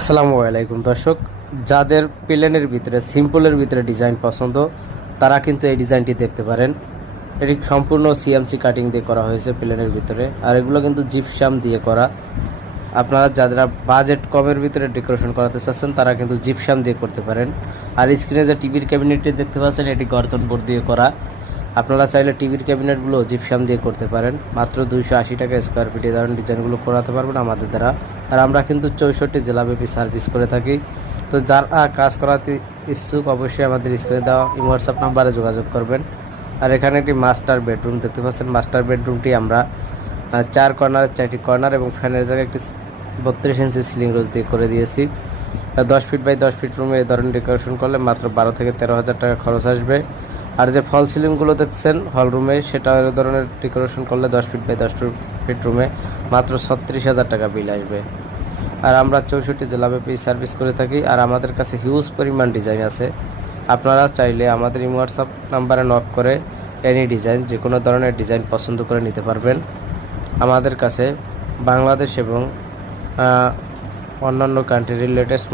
আসসালামু আলাইকুম, দর্শক। যাদের প্লেনের ভিতরে, সিম্পলের ভিতরে ডিজাইন পছন্দ, তারা কিন্তু এই ডিজাইনটি দেখতে পারেন। এটি সম্পূর্ণ সিএমসি কাটিং দিয়ে করা হয়েছে প্লেনের ভিতরে, আর এগুলো কিন্তু জিপসাম দিয়ে করা। আপনারা যারা বাজেট কমের ভিতরে ডেকোরেশন করাতে চাচ্ছেন, তারা কিন্তু জিপসাম দিয়ে করতে পারেন। আর স্ক্রিনে যে টিভির ক্যাবিনেটটি দেখতে পাচ্ছেন, এটি গর্জন বোর্ড দিয়ে করা। আপনারা চাইলে টিভির ক্যাবিনেটগুলো জিপসাম দিয়ে করতে পারেন। মাত্র দুইশো আশি টাকা স্কোয়ার ফিট এই ধরনের ডিজাইনগুলো করাতে পারবেন আমাদের দ্বারা। আর আমরা কিন্তু চৌষট্টি জেলাব্যাপী সার্ভিস করে থাকি। তো যারা কাজ করাতে ইচ্ছুক, অবশ্যই আমাদের স্ক্রিনে দেওয়া হোয়াটসঅ্যাপ নাম্বারে যোগাযোগ করবেন। আর এখানে একটি মাস্টার বেডরুম দেখতে পাচ্ছেন। মাস্টার বেডরুমটি আমরা চার কর্নার চারটি কর্নার এবং ফ্যানের জায়গায় একটি বত্রিশ ইঞ্চি সিলিং রোজ দিয়ে করে দিয়েছি। দশ ফিট বাই দশ ফিট রুমে এই ধরনের ডেকোরেশন করলে মাত্র বারো থেকে তেরো হাজার টাকা খরচ আসবে। আর যে ফল সিলিংগুলো দেখছেন, হল রুমে, সেটা এই ধরনের ডেকোরেশন করলে দশ ফিট বাই দশ ফিট রুমে মাত্র ছত্রিশ হাজার টাকা বিল আসবে। আর আমরা চৌষট্টি জেলাব্যাপী সার্ভিস করে থাকি, আর আমাদের কাছে হিউজ পরিমাণ ডিজাইন আছে। আপনারা চাইলে আমাদের এই হোয়াটসঅ্যাপ নাম্বারে নক করে এনি ডিজাইন, যে কোনো ধরনের ডিজাইন পছন্দ করে নিতে পারবেন। আমাদের কাছে বাংলাদেশ এবং অন্যান্য কান্ট্রির লেটেস্ট